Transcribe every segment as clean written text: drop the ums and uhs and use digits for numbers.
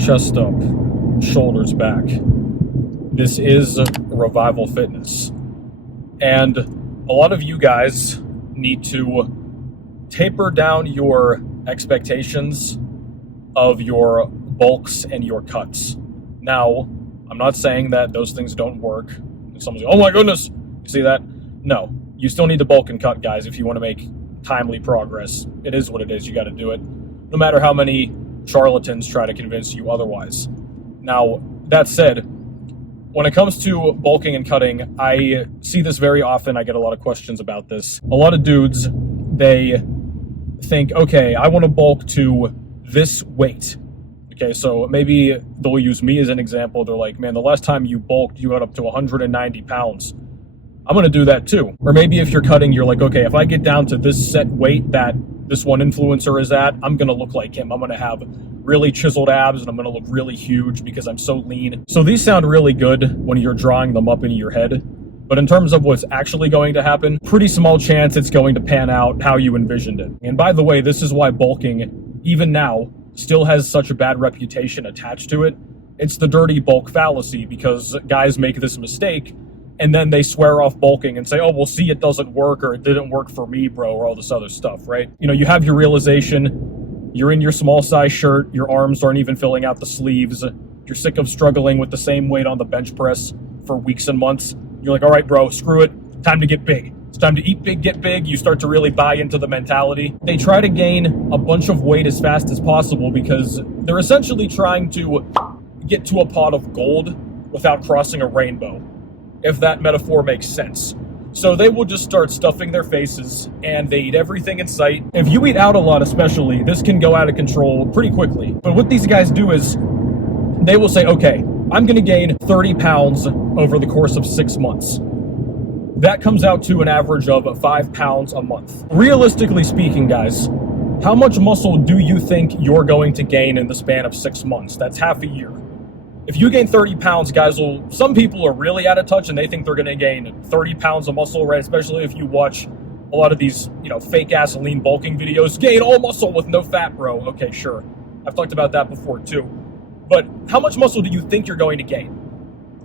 chest up, shoulders back. This is Revival Fitness. And a lot of you guys need to taper down your expectations of your bulks and your cuts. Now, I'm not saying that those things don't work. Someone's like, oh my goodness, you see that? No, you still need to bulk and cut, guys, if you want to make timely progress. It is what it is. You got to do it, no matter how many charlatans try to convince you otherwise. Now, that said, when it comes to bulking and cutting, I see this very often. I get a lot of questions about this. A lot of dudes, they think, okay, I want to bulk to this weight. Okay, so maybe they'll use me as an example. They're like, man, the last time you bulked, you got up to 190 pounds. I'm going to do that too. Or maybe if you're cutting, you're like, okay, if I get down to this set weight that this one influencer is at, I'm going to look like him. I'm going to have really chiseled abs and I'm going to look really huge because I'm so lean. So these sound really good when you're drawing them up into your head. But in terms of what's actually going to happen, pretty small chance it's going to pan out how you envisioned it. And by the way, this is why bulking, even now, still has such a bad reputation attached to it. It's the dirty bulk fallacy, because guys make this mistake and then they swear off bulking and say, oh, well, see, it doesn't work, or it didn't work for me, bro, or all this other stuff, right? You know, you have your realization, you're in your small size shirt, your arms aren't even filling out the sleeves, you're sick of struggling with the same weight on the bench press for weeks and months. You're like, all right, bro, screw it, time to get big. It's time to eat big, get big. You start to really buy into the mentality. They try to gain a bunch of weight as fast as possible because they're essentially trying to get to a pot of gold without crossing a rainbow, if that metaphor makes sense. So they will just start stuffing their faces and they eat everything in sight. If you eat out a lot especially, this can go out of control pretty quickly. But what these guys do is they will say, okay, I'm going to gain 30 pounds over the course of 6 months. That comes out to an average of 5 pounds a month. Realistically speaking, guys, how much muscle do you think you're going to gain in the span of 6 months? That's half a year. If you gain 30 pounds, guys, some people are really out of touch and they think they're going to gain 30 pounds of muscle, right? Especially if you watch a lot of these, fake ass lean bulking videos. Gain all muscle with no fat, bro. Okay, sure. I've talked about that before too. But how much muscle do you think you're going to gain?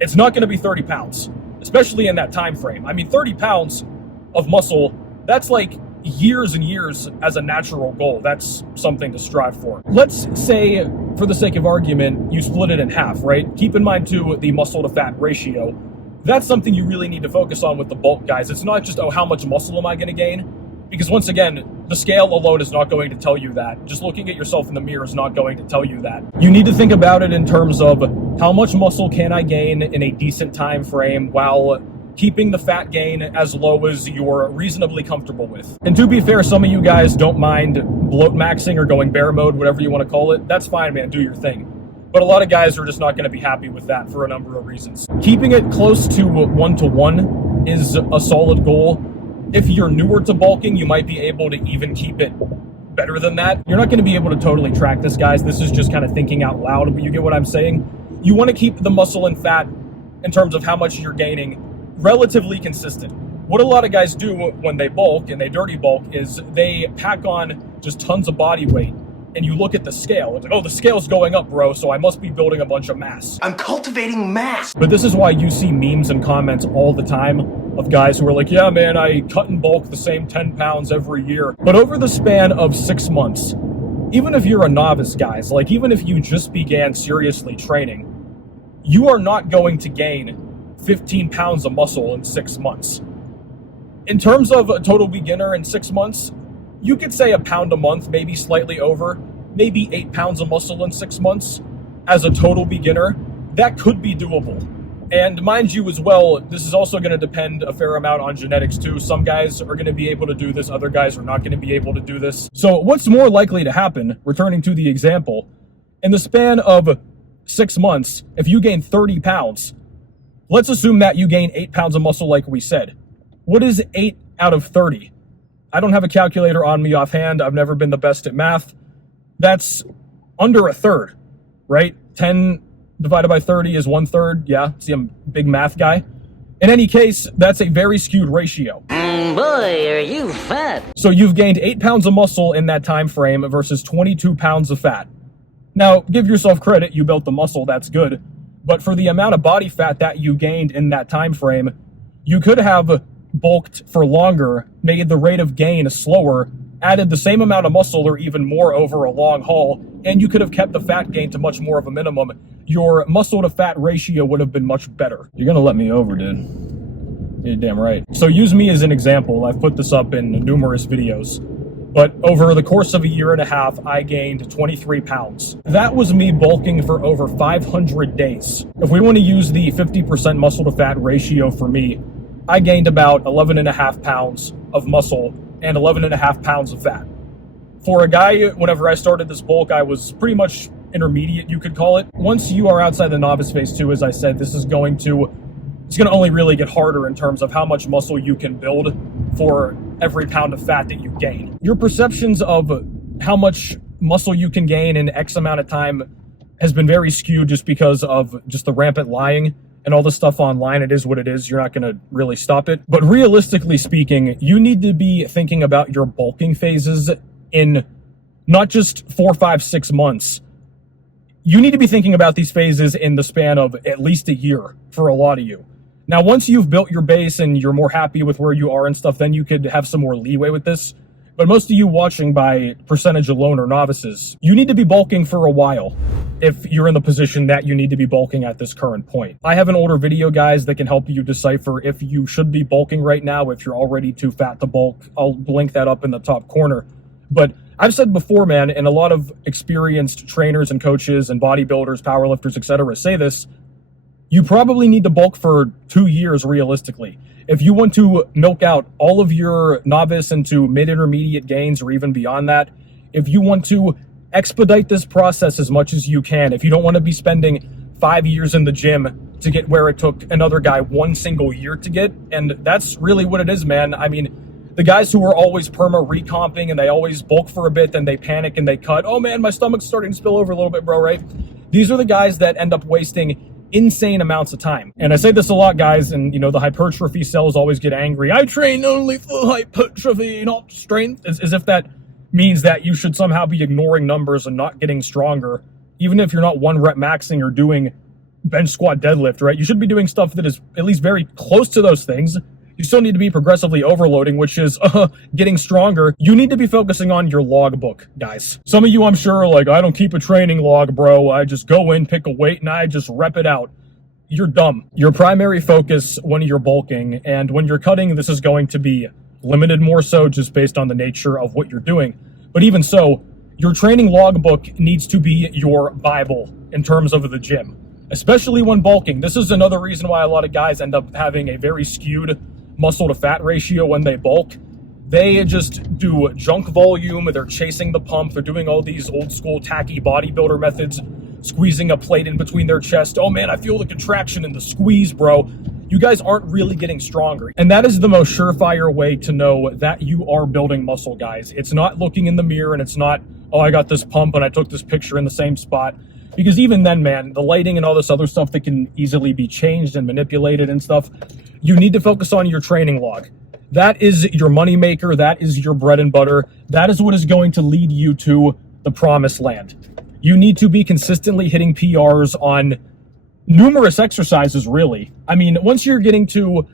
It's not going to be 30 pounds. Especially in that time frame. I mean, 30 pounds of muscle, that's like years and years as a natural goal. That's something to strive for. Let's say, for the sake of argument, you split it in half, right? Keep in mind, too, the muscle to fat ratio. That's something you really need to focus on with the bulk, guys. It's not just, oh, how much muscle am I going to gain? Because once again, the scale alone is not going to tell you that. Just looking at yourself in the mirror is not going to tell you that. You need to think about it in terms of how much muscle can I gain in a decent time frame while keeping the fat gain as low as you're reasonably comfortable with. And to be fair, some of you guys don't mind bloat maxing or going bear mode, whatever you want to call it. That's fine, man. Do your thing. But a lot of guys are just not going to be happy with that for a number of reasons. Keeping it close to 1-to-1 is a solid goal. If you're newer to bulking, you might be able to even keep it better than that. You're not going to be able to totally track this, guys. This is just kind of thinking out loud, but you get what I'm saying? You want to keep the muscle and fat in terms of how much you're gaining relatively consistent. What a lot of guys do when they bulk and they dirty bulk is they pack on just tons of body weight. And you look at the scale, it's like, oh, the scale's going up, bro, so I must be building a bunch of mass. I'm cultivating mass. But this is why you see memes and comments all the time of guys who are like, yeah, man, I cut and bulk the same 10 pounds every year. But over the span of 6 months, even if you're a novice, guys, like even if you just began seriously training, you are not going to gain 15 pounds of muscle in 6 months. In terms of a total beginner in 6 months, you could say a pound a month, maybe slightly over, maybe 8 pounds of muscle in 6 months as a total beginner. That could be doable. And mind you as well, this is also going to depend a fair amount on genetics too. Some guys are going to be able to do this, other guys are not going to be able to do this. So what's more likely to happen, returning to the example, in the span of 6 months, if you gain 30 pounds, let's assume that you gain 8 pounds of muscle like we said. What is 8 out of 30? I don't have a calculator on me offhand. I've never been the best at math. That's under a third, right? 10 divided by 30 is 1/3. Yeah, see, I'm a big math guy. In any case, that's a very skewed ratio. Boy, are you fat. So you've gained 8 pounds of muscle in that time frame versus 22 pounds of fat. Now, give yourself credit, you built the muscle, that's good. But for the amount of body fat that you gained in that time frame, you could have bulked for longer, made the rate of gain slower, added the same amount of muscle or even more over a long haul, and you could have kept the fat gain to much more of a minimum. Your muscle to fat ratio would have been much better. You're gonna let me over, dude. You're damn right. So use me as an example. I've put this up in numerous videos. But over the course of a year and a half, I gained 23 pounds. That was me bulking for over 500 days. If we want to use the 50% muscle to fat ratio for me, I gained about 11.5 pounds of muscle and 11.5 pounds of fat. For a guy, whenever I started this bulk, I was pretty much intermediate, you could call it. Once you are outside the novice phase too, as I said, it's going to only really get harder in terms of how much muscle you can build for every pound of fat that you gain. Your perceptions of how much muscle you can gain in X amount of time has been very skewed just because of just the rampant lying and all the stuff online. It is what it is. You're not going to really stop it. But realistically speaking, you need to be thinking about your bulking phases in not just 4, 5, 6 months. You need to be thinking about these phases in the span of at least a year for a lot of you. Now, once you've built your base and you're more happy with where you are and stuff, then you could have some more leeway with this. But most of you watching by percentage alone are novices. You need to be bulking for a while if you're in the position that you need to be bulking at this current point. I have an older video, guys, that can help you decipher if you should be bulking right now, if you're already too fat to bulk. I'll link that up in the top corner. But I've said before, man, and a lot of experienced trainers and coaches and bodybuilders, powerlifters, etc. say this, you probably need to bulk for 2 years realistically. If you want to milk out all of your novice into mid-intermediate gains or even beyond that, if you want to expedite this process as much as you can, if you don't want to be spending 5 years in the gym to get where it took another guy 1 single year to get, and that's really what it is, man. I mean, the guys who are always recomping and they always bulk for a bit, then they panic and they cut. Oh man, my stomach's starting to spill over a little bit, bro, right? These are the guys that end up wasting insane amounts of time. And I say this a lot, guys, and you know, the hypertrophy cells always get angry. I train only for hypertrophy, not strength, as if that means that you should somehow be ignoring numbers and not getting stronger, even if you're not 1 rep maxing or doing bench squat deadlift, right? You should be doing stuff that is at least very close to those things. You still need to be progressively overloading, which is getting stronger. You need to be focusing on your logbook, guys. Some of you, I'm sure, are like, I don't keep a training log, bro. I just go in, pick a weight, and I just rep it out. You're dumb. Your primary focus when you're bulking and when you're cutting, this is going to be limited more so just based on the nature of what you're doing. But even so, your training logbook needs to be your Bible in terms of the gym, especially when bulking. This is another reason why a lot of guys end up having a very skewed muscle to fat ratio when they bulk. They just do junk volume, they're chasing the pump, they're doing all these old school tacky bodybuilder methods, squeezing a plate in between their chest. Oh man, I feel the contraction in the squeeze, bro. You guys aren't really getting stronger. And that is the most surefire way to know that you are building muscle, guys. It's not looking in the mirror and it's not, oh, I got this pump and I took this picture in the same spot. Because even then, man, the lighting and all this other stuff that can easily be changed and manipulated and stuff, you need to focus on your training log. That is your moneymaker. That is your bread and butter. That is what is going to lead you to the promised land. You need to be consistently hitting PRs on numerous exercises, really. I mean, once you're getting to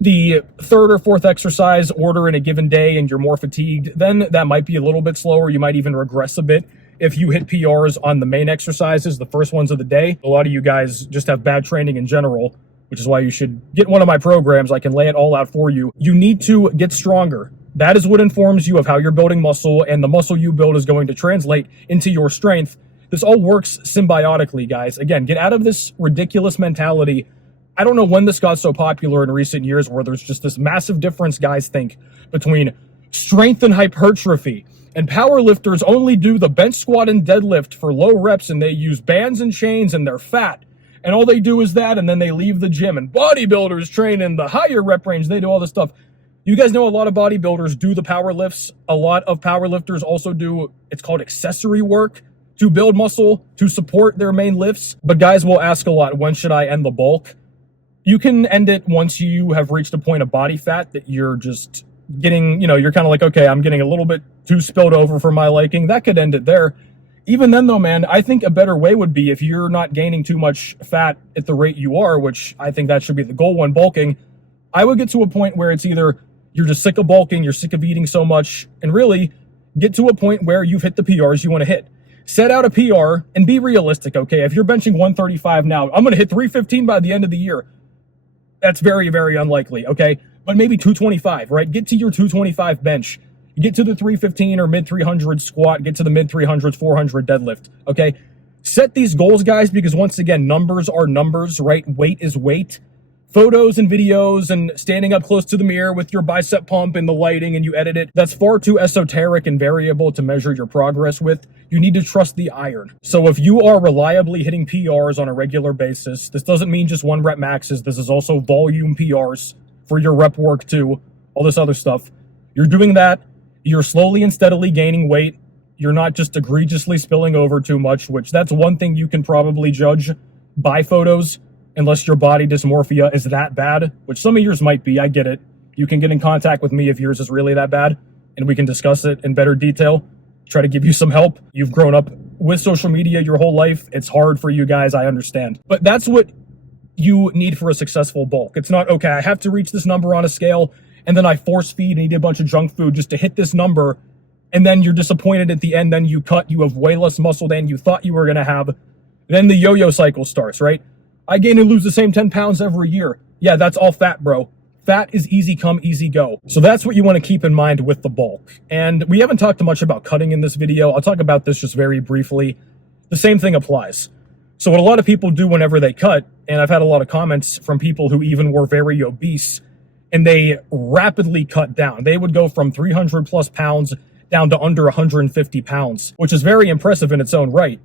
the 3rd or 4th exercise order in a given day and you're more fatigued, then that might be a little bit slower. You might even regress a bit if you hit PRs on the main exercises, the first ones of the day. A lot of you guys just have bad training in general, which is why you should get one of my programs. I can lay it all out for you. You need to get stronger. That is what informs you of how you're building muscle, and the muscle you build is going to translate into your strength. This all works symbiotically, guys. Again, get out of this ridiculous mentality. I don't know when this got so popular in recent years where there's just this massive difference, guys think, between strength and hypertrophy. And powerlifters only do the bench squat and deadlift for low reps, and they use bands and chains, and they're fat. And all they do is that, and then they leave the gym. And bodybuilders train in the higher rep range. They do all this stuff. You guys know a lot of bodybuilders do the power lifts. A lot of powerlifters also do, it's called accessory work, to build muscle, to support their main lifts. But guys will ask a lot, when should I end the bulk? You can end it once you have reached a point of body fat that you're just getting, you're kind of like, okay, I'm getting a little bit too spilled over for my liking. That could end it there. Even then though, man, I think a better way would be, if you're not gaining too much fat at the rate you are, which I think that should be the goal when bulking, I would get to a point where it's either you're just sick of bulking, you're sick of eating so much, and really get to a point where you've hit the PRs you want to hit. Set out a PR and be realistic, okay? If you're benching 135 now, I'm going to hit 315 by the end of the year. That's very, very unlikely, okay? But maybe 225, right? Get to your 225 bench. Get to the 315 or mid 300 squat, get to the mid 300s, 400 deadlift, okay? Set these goals, guys, because once again, numbers are numbers, right? Weight is weight. Photos and videos and standing up close to the mirror with your bicep pump and the lighting and you edit it, that's far too esoteric and variable to measure your progress with. You need to trust the iron. So if you are reliably hitting PRs on a regular basis, this doesn't mean just 1 rep maxes. This is also volume PRs for your rep work too, all this other stuff. You're doing that. You're slowly and steadily gaining weight. You're not just egregiously spilling over too much, which that's one thing you can probably judge by photos, unless your body dysmorphia is that bad, which some of yours might be. I get it. You can get in contact with me if yours is really that bad, and we can discuss it in better detail, try to give you some help. You've grown up with social media your whole life. It's hard for you guys, I understand. But that's what you need for a successful bulk. It's not, okay, I have to reach this number on a scale, and then I force feed and eat a bunch of junk food just to hit this number, and then you're disappointed at the end, then you cut, you have way less muscle than you thought you were going to have. Then the yo-yo cycle starts, right? I gain and lose the same 10 pounds every year. Yeah, that's all fat, bro. Fat is easy come, easy go. So that's what you want to keep in mind with the bulk. And we haven't talked much about cutting in this video. I'll talk about this just very briefly. The same thing applies. So what a lot of people do whenever they cut, and I've had a lot of comments from people who even were very obese, and they rapidly cut down. They would go from 300 plus pounds down to under 150 pounds, which is very impressive in its own right.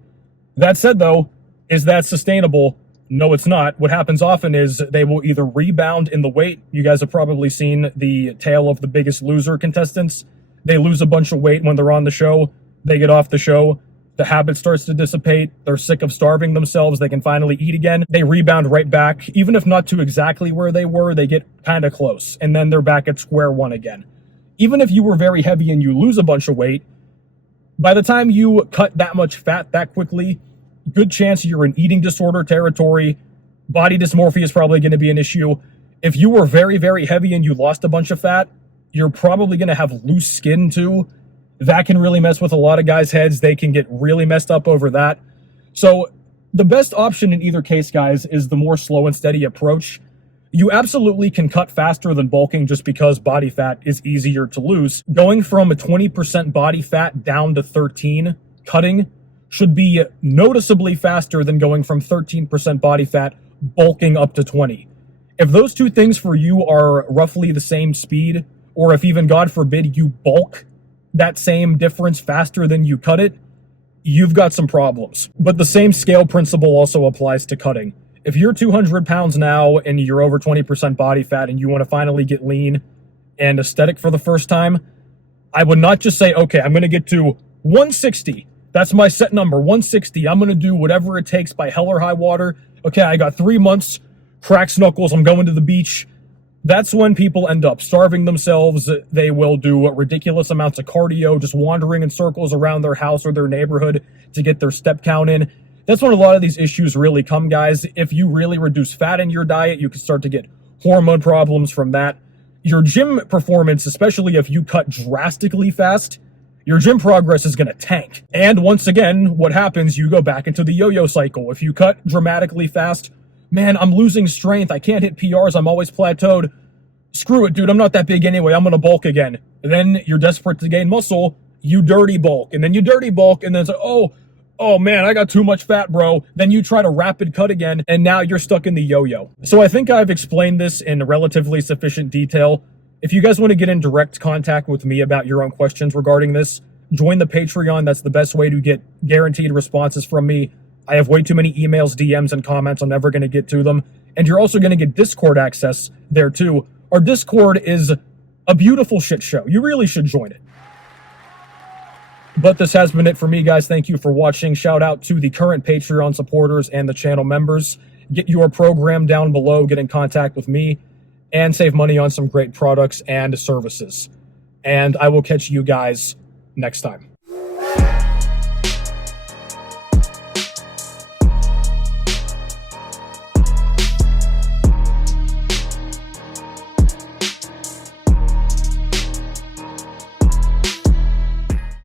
That said though, is that sustainable? No, it's not. What happens often is they will either rebound in the weight. You guys have probably seen the tale of the Biggest Loser contestants. They lose a bunch of weight when they're on the show. They get off the show. The habit starts to dissipate. They're sick of starving themselves. They can finally eat again. They rebound right back. Even if not to exactly where they were, they get kind of close. And then they're back at square one again. Even if you were very heavy and you lose a bunch of weight, by the time you cut that much fat that quickly, good chance you're in eating disorder territory. Body dysmorphia is probably going to be an issue. If you were very, very heavy and you lost a bunch of fat, you're probably going to have loose skin too. That can really mess with a lot of guys' heads. They can get really messed up over that. So the best option in either case, guys, is the more slow and steady approach. You absolutely can cut faster than bulking just because body fat is easier to lose. Going from a 20% body fat down to 13, cutting, should be noticeably faster than going from 13% body fat bulking up to 20. If those two things for you are roughly the same speed, or if even, God forbid, you bulk that same difference faster than you cut it, you've got some problems. But the same scale principle also applies to cutting. If you're 200 pounds now and you're over 20% body fat and you want to finally get lean and aesthetic for the first time, I would not just say, okay, I'm going to get to 160. That's my set number, 160. I'm going to do whatever it takes by hell or high water. Okay, I got 3 months, cracks knuckles, I'm going to the beach. That's when people end up starving themselves. They will do ridiculous amounts of cardio, just wandering in circles around their house or their neighborhood to get their step count in. That's when a lot of these issues really come, guys. If you really reduce fat in your diet, you can start to get hormone problems from that. Your gym performance, especially if you cut drastically fast, your gym progress is going to tank. And once again, what happens, you go back into the yo-yo cycle. If you cut dramatically fast, man, I'm losing strength. I can't hit PRs. I'm always plateaued. Screw it, dude. I'm not that big anyway. I'm going to bulk again. And then you're desperate to gain muscle. You dirty bulk. And then you dirty bulk. And then it's like, oh man, I got too much fat, bro. Then you try to rapid cut again. And now you're stuck in the yo-yo. So I think I've explained this in relatively sufficient detail. If you guys want to get in direct contact with me about your own questions regarding this, join the Patreon. That's the best way to get guaranteed responses from me. I have way too many emails, DMs, and comments. I'm never going to get to them. And you're also going to get Discord access there too. Our Discord is a beautiful shit show. You really should join it. But this has been it for me, guys. Thank you for watching. Shout out to the current Patreon supporters and the channel members. Get your program down below. Get in contact with me and save money on some great products and services. And I will catch you guys next time.